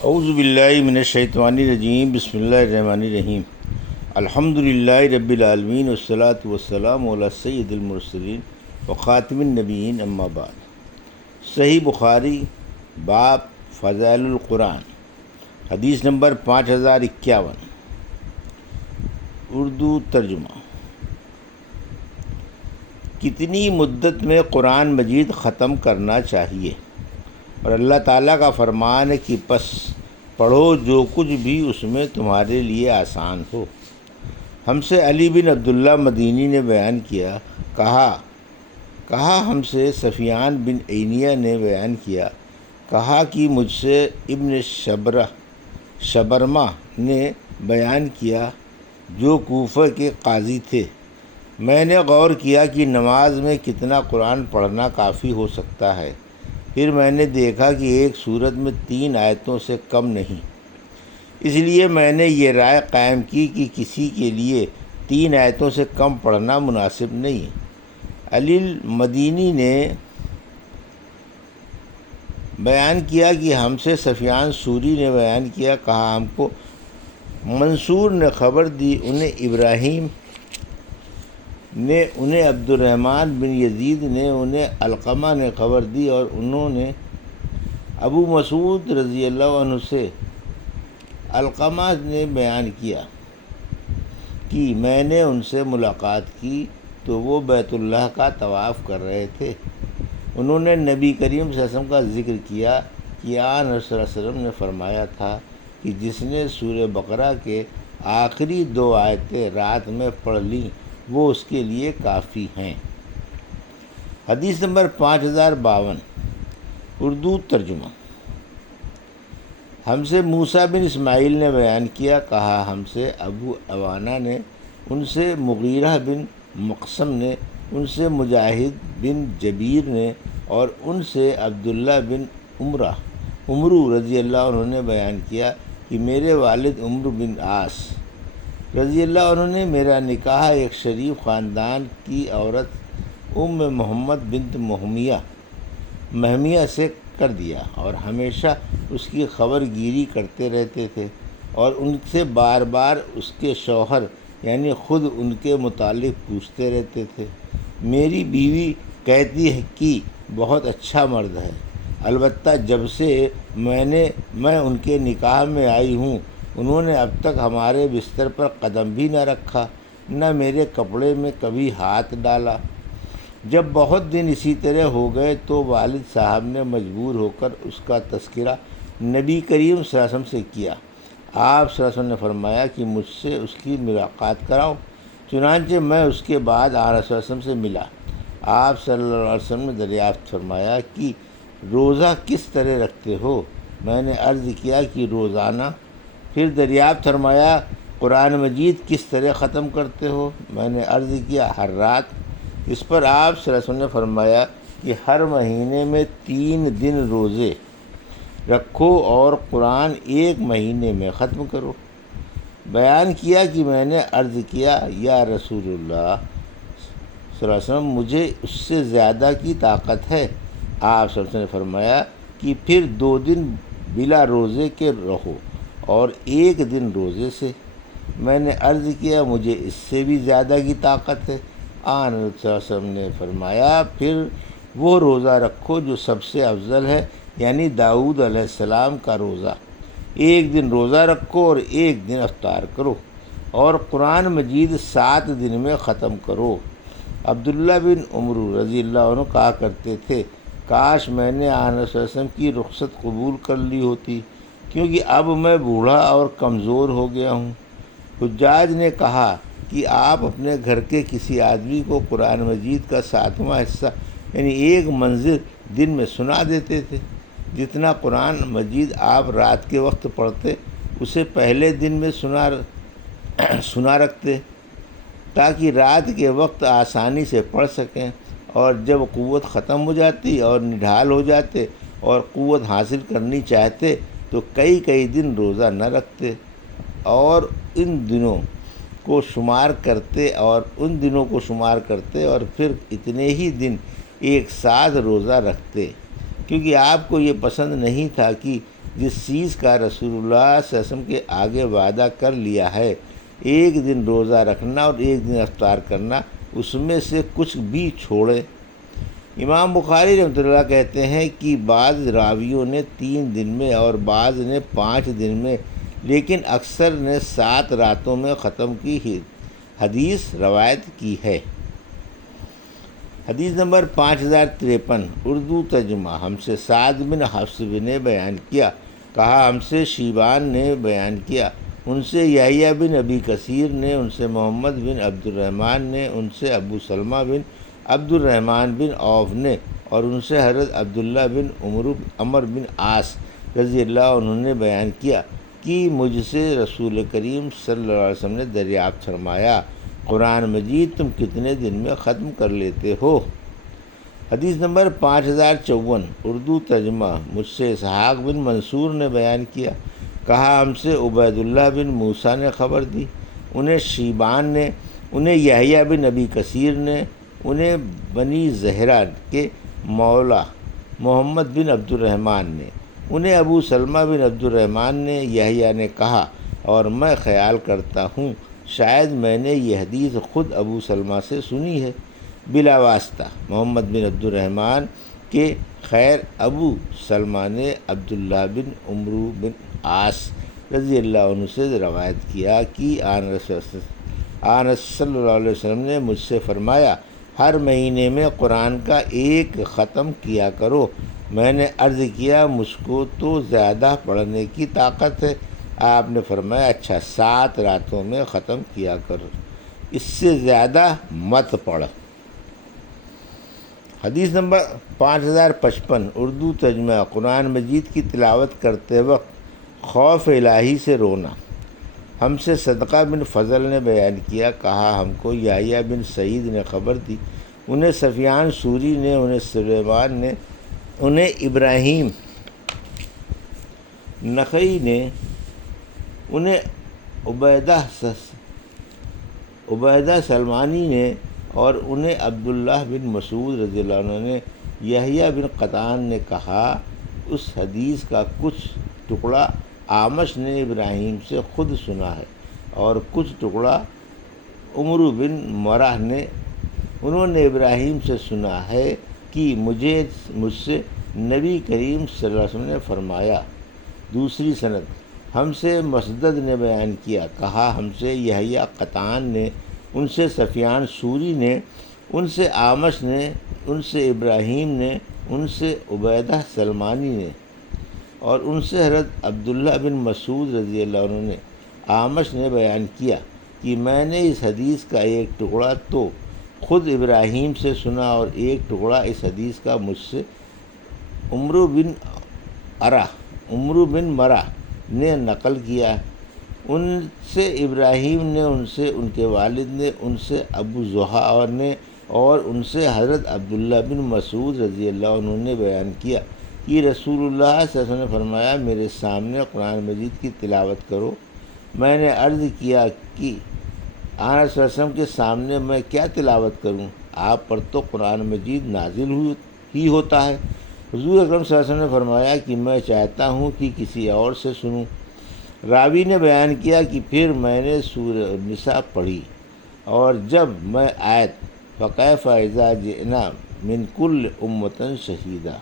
اعوذ باللہ من الشیطان الرجیم، بسم اللہ الرحمن الرحیم۔ الحمد للہ رب العالمین والصلاة والسلام علی سید المرسلین وخاتم النبیین، اما بعد۔ صحیح بخاری، باب فضائل القرآن، حدیث نمبر 5051، اردو ترجمہ۔ کتنی مدت میں قرآن مجید ختم کرنا چاہیے؟ اور اللہ تعالیٰ کا فرمان ہے کہ پس پڑھو جو کچھ بھی اس میں تمہارے لیے آسان ہو۔ ہم سے علی بن عبداللہ مدینی نے بیان کیا، کہا ہم سے سفیان بن عینیہ نے بیان کیا، کہا کہ مجھ سے ابن شبرمہ نے بیان کیا جو کوفہ کے قاضی تھے۔ میں نے غور کیا کہ نماز میں کتنا قرآن پڑھنا کافی ہو سکتا ہے۔ پھر میں نے دیکھا کہ ایک سورت میں 3 آیتوں سے کم نہیں۔ اس لیے میں نے یہ رائے قائم کی کہ کسی کے لیے 3 آیتوں سے کم پڑھنا مناسب نہیں۔ علی المدینی نے بیان کیا کہ ہم سے سفیان ثوری نے بیان کیا، کہا ہم کو منصور نے خبر دی، انہیں ابراہیم نے، انہیں عبد الرحمن بن یزید نے، انہیں علقمہ نے خبر دی، اور انہوں نے ابو مسعود رضی اللہ عنہ سے علقمہ نے بیان کیا کہ میں نے ان سے ملاقات کی تو وہ بیت اللہ کا طواف کر رہے تھے۔ انہوں نے نبی کریم صلی اللہ علیہ وسلم کا ذکر کیا کہ آن صلی اللہ علیہ وسلم نے فرمایا تھا کہ جس نے سورہ بقرہ کے آخری 2 آیتیں رات میں پڑھ لیں وہ اس کے لیے کافی ہیں۔ حدیث نمبر 5052، اردو ترجمہ۔ ہم سے موسیٰ بن اسماعیل نے بیان کیا، کہا ہم سے ابو عوانہ نے، ان سے مغیرہ بن مقسم نے، ان سے مجاہد بن جبیر نے، اور ان سے عبداللہ بن عمرو رضی اللہ عنہ نے بیان کیا کہ میرے والد عمرو بن عاص رضی اللہ عنہ نے میرا نکاح ایک شریف خاندان کی عورت محمد بنت مہمیہ سے کر دیا، اور ہمیشہ اس کی خبر گیری کرتے رہتے تھے، اور ان سے بار بار اس کے شوہر یعنی خود ان کے متعلق پوچھتے رہتے تھے۔ میری بیوی کہتی ہے کہ بہت اچھا مرد ہے، البتہ جب سے میں ان کے نکاح میں آئی ہوں انہوں نے اب تک ہمارے بستر پر قدم بھی نہ رکھا، نہ میرے کپڑے میں کبھی ہاتھ ڈالا۔ جب بہت دن اسی طرح ہو گئے تو والد صاحب نے مجبور ہو کر اس کا تذکرہ نبی کریم صلی اللہ علیہ وسلم سے کیا۔ آپ صلی اللہ علیہ وسلم نے فرمایا کہ مجھ سے اس کی ملاقات کراؤ۔ چنانچہ میں اس کے بعد آپ صلی اللہ علیہ وسلم سے ملا۔ آپ صلی اللہ علیہ وسلم نے دریافت فرمایا کہ روزہ کس طرح رکھتے ہو؟ میں نے عرض کیا کہ روزانہ۔ پھر دریافت فرمایا قرآن مجید کس طرح ختم کرتے ہو؟ میں نے عرض کیا ہر رات۔ اس پر آپ صلی اللہ علیہ وسلم نے فرمایا کہ ہر مہینے میں 3 دن روزے رکھو اور قرآن 1 مہینے میں ختم کرو۔ بیان کیا کہ میں نے عرض کیا یا رسول اللہ صلی اللہ علیہ وسلم مجھے اس سے زیادہ کی طاقت ہے۔ آپ صلی اللہ علیہ وسلم نے فرمایا کہ پھر 2 دن بلا روزے کے رہو اور 1 دن روزے سے۔ میں نے عرض کیا مجھے اس سے بھی زیادہ کی طاقت ہے۔ آن صلی اللہ علیہ وسلم نے فرمایا پھر وہ روزہ رکھو جو سب سے افضل ہے، یعنی داؤد علیہ السلام کا روزہ۔ 1 دن روزہ رکھو اور 1 دن افطار کرو، اور قرآن مجید 7 دن میں ختم کرو۔ عبداللہ بن عمرو رضی اللہ عنہ کہا کرتے تھے کاش میں نے آن صلی اللہ علیہ وسلم کی رخصت قبول کر لی ہوتی، کیونکہ اب میں بوڑھا اور کمزور ہو گیا ہوں۔ حجاج نے کہا کہ آپ اپنے گھر کے کسی آدمی کو قرآن مجید کا 7واں حصہ یعنی 1 منزل دن میں سنا دیتے تھے۔ جتنا قرآن مجید آپ رات کے وقت پڑھتے اسے پہلے دن میں سنا رکھتے تاکہ رات کے وقت آسانی سے پڑھ سکیں، اور جب قوت ختم ہو جاتی اور نڈھال ہو جاتے اور قوت حاصل کرنی چاہتے تو کئی دن روزہ نہ رکھتے اور ان دنوں کو شمار کرتے اور پھر اتنے ہی دن ایک ساتھ روزہ رکھتے کیونکہ آپ کو یہ پسند نہیں تھا کہ جس چیز کا رسول اللہ صلی اللہ علیہ وسلم کے آگے وعدہ کر لیا ہے، ایک دن روزہ رکھنا اور ایک دن افطار کرنا، اس میں سے کچھ بھی چھوڑے۔ امام بخاری رحمۃ اللہ کہتے ہیں کہ بعض راویوں نے 3 دن میں اور بعض نے 5 دن میں، لیکن اکثر نے 7 راتوں میں ختم کی حدیث روایت کی ہے۔ حدیث نمبر 5053 اردو ترجمہ۔ ہم سے سعد بن حفص نے بیان کیا، کہا ہم سے شیبان نے بیان کیا، ان سے یحییٰ بن ابی کثیر نے، ان سے محمد بن عبد الرحمن نے، ان سے ابو سلمہ بن عبد الرحمن بن عوف نے، اور ان سے حضرت عبداللہ بن عمر بن عاص رضی اللہ عنہ نے بیان کیا کہ مجھ سے رسول کریم صلی اللہ علیہ وسلم نے دریافت فرمایا، قرآن مجید تم کتنے دن میں ختم کر لیتے ہو؟ حدیث نمبر 5054 اردو ترجمہ۔ مجھ سے اسحاق بن منصور نے بیان کیا، کہا ہم سے عبید اللہ بن موسیٰ نے خبر دی، انہیں شیبان نے، انہیں یحییٰ بن ابی کثیر نے، انہیں بنی زہرہ کے مولا محمد بن عبد الرحمن نے، انہیں ابو سلمہ بن عبد الرحمن نے، یحییٰ نے کہا، اور میں خیال کرتا ہوں شاید میں نے یہ حدیث خود ابو سلمہ سے سنی ہے، بلا واسطہ محمد بن عبد الرحمن کے، خیر ابو سلمہ نے عبداللہ بن عمرو بن عاص رضی اللہ عنہ سے روایت کیا کہ آن صلی اللہ علیہ وسلم نے مجھ سے فرمایا، ہر مہینے میں قرآن کا ایک ختم کیا کرو۔ میں نے عرض کیا مجھ کو تو زیادہ پڑھنے کی طاقت ہے۔ آپ نے فرمایا اچھا 7 راتوں میں ختم کیا کرو، اس سے زیادہ مت پڑھ۔ حدیث نمبر 5055 اردو ترجمہ۔ قرآن مجید کی تلاوت کرتے وقت خوف الہی سے رونا۔ ہم سے صدقہ بن فضل نے بیان کیا، کہا ہم کو یحییٰ بن سعید نے خبر دی، انہیں سفیان ثوری نے، انہیں سلیمان نے، انہیں ابراہیم نخعی نے، انہیں عبیدہ سلمانی نے، اور انہیں عبداللہ بن مسعود رضی اللہ عنہ نے، یحییٰ بن قطان نے کہا، اس حدیث کا کچھ ٹکڑا اعمش نے ابراہیم سے خود سنا ہے، اور کچھ ٹکڑا عمرو بن مرہ نے، انہوں نے ابراہیم سے سنا ہے کہ مجھ سے نبی کریم صلی اللہ علیہ وسلم نے فرمایا۔ دوسری سند۔ ہم سے مسدد نے بیان کیا، کہا ہم سے یحییٰ قطان نے، ان سے سفیان ثوری نے، ان سے اعمش نے، ان سے ابراہیم نے، ان سے عبیدہ سلمانی نے، اور ان سے حضرت عبداللہ بن مسعود رضی اللہ عنہ نے۔ اعمش نے بیان کیا کہ میں نے اس حدیث کا ایک ٹکڑا تو خود ابراہیم سے سنا، اور ایک ٹکڑا اس حدیث کا مجھ سے عمرو بن مرہ نے نقل کیا، ان سے ابراہیم نے، ان سے ان کے والد نے، ان سے ابو زحا نے، اور ان سے حضرت عبداللہ بن مسعود رضی اللہ عنہ نے بیان کیا کہ رسول اللہ صلی اللہ علیہ وسلم نے فرمایا، میرے سامنے قرآن مجید کی تلاوت کرو۔ میں نے عرض کیا کہ آن صلی اللہ علیہ وسلم کے سامنے میں کیا تلاوت کروں؟ آپ پر تو قرآن مجید نازل ہی ہوتا ہے۔ حضور اکرم صلی اللہ علیہ وسلم نے فرمایا کہ میں چاہتا ہوں کہ کسی اور سے سنوں۔ راوی نے بیان کیا کہ پھر میں نے سورہ النساء پڑھی، اور جب میں آیت فَكَيْفَ إِذَا جِئْنَا مِنْ كُلِّ أُمَّةٍ شَهِيدًا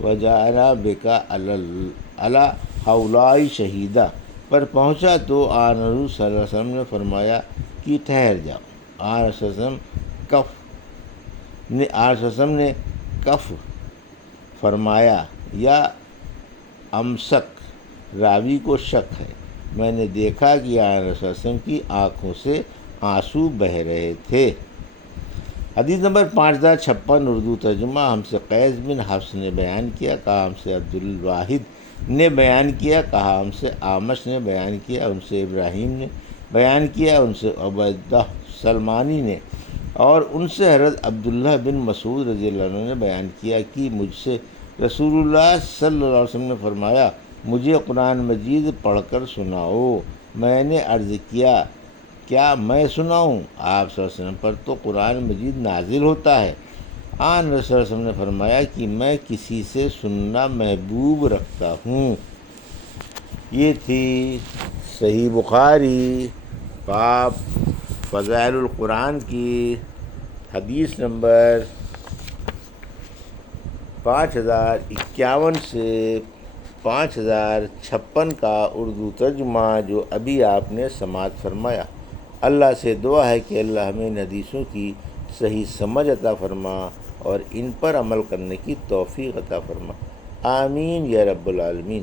وَجَاءَنَا بِكَ عَلَىٰ هَؤُلَاءِ شَهِيدًا پر پہنچا تو آن حضور صلی اللہ علیہ وسلم نے فرمایا کہ ٹھہر جاؤ۔ آن صلی اللہ علیہ وسلم نے کف فرمایا یا امسک، راوی کو شک ہے۔ میں نے دیکھا کہ آن صلی اللہ علیہ وسلم کی آنکھوں سے آنسو بہہ رہے تھے۔ حدیث نمبر 5056 اردو ترجمہ۔ ہم سے قیس بن حفص نے بیان کیا، کہا ہم سے عبد الواحد نے بیان کیا، کہا ہم سے اعمش نے بیان کیا، ان سے ابراہیم نے بیان کیا، ان سے عبیدہ سلمانی نے، اور ان سے حضرت عبداللہ بن مسعود رضی اللہ عنہ نے بیان کیا کہ مجھ سے رسول اللہ صلی اللہ علیہ وسلم نے فرمایا، مجھے قرآن مجید پڑھ کر سناؤ۔ میں نے عرض کیا کیا میں سناؤں؟ آپ صلی اللہ علیہ وسلم پر تو قرآن مجید نازل ہوتا ہے۔ آن رسول صلی اللہ علیہ وسلم نے فرمایا کہ میں کسی سے سننا محبوب رکھتا ہوں۔ یہ تھی صحیح بخاری باب فضائل القرآن کی حدیث نمبر 5051 سے 5056 کا اردو ترجمہ جو ابھی آپ نے سماعت فرمایا۔ اللہ سے دعا ہے کہ اللہ ہمیں ان حدیثوں کی صحیح سمجھ عطا فرما اور ان پر عمل کرنے کی توفیق عطا فرما، آمین یا رب العالمین۔